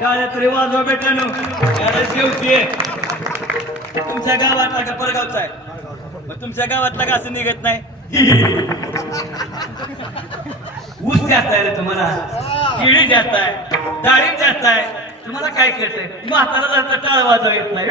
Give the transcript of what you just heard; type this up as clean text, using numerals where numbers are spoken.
काय तरी वाजवा भेटलं ना शेवटी तुमच्या गावातला का परगावचा आहे मग तुमच्या गावातला का असं निघत नाही ऊस जास्त आहे रे तुम्हाला केळी जास्त आहे डाळिंब जास्त आहे तुम्हाला काय कळतंय म्हातारा जास्त टाळ वाजवा येत नाही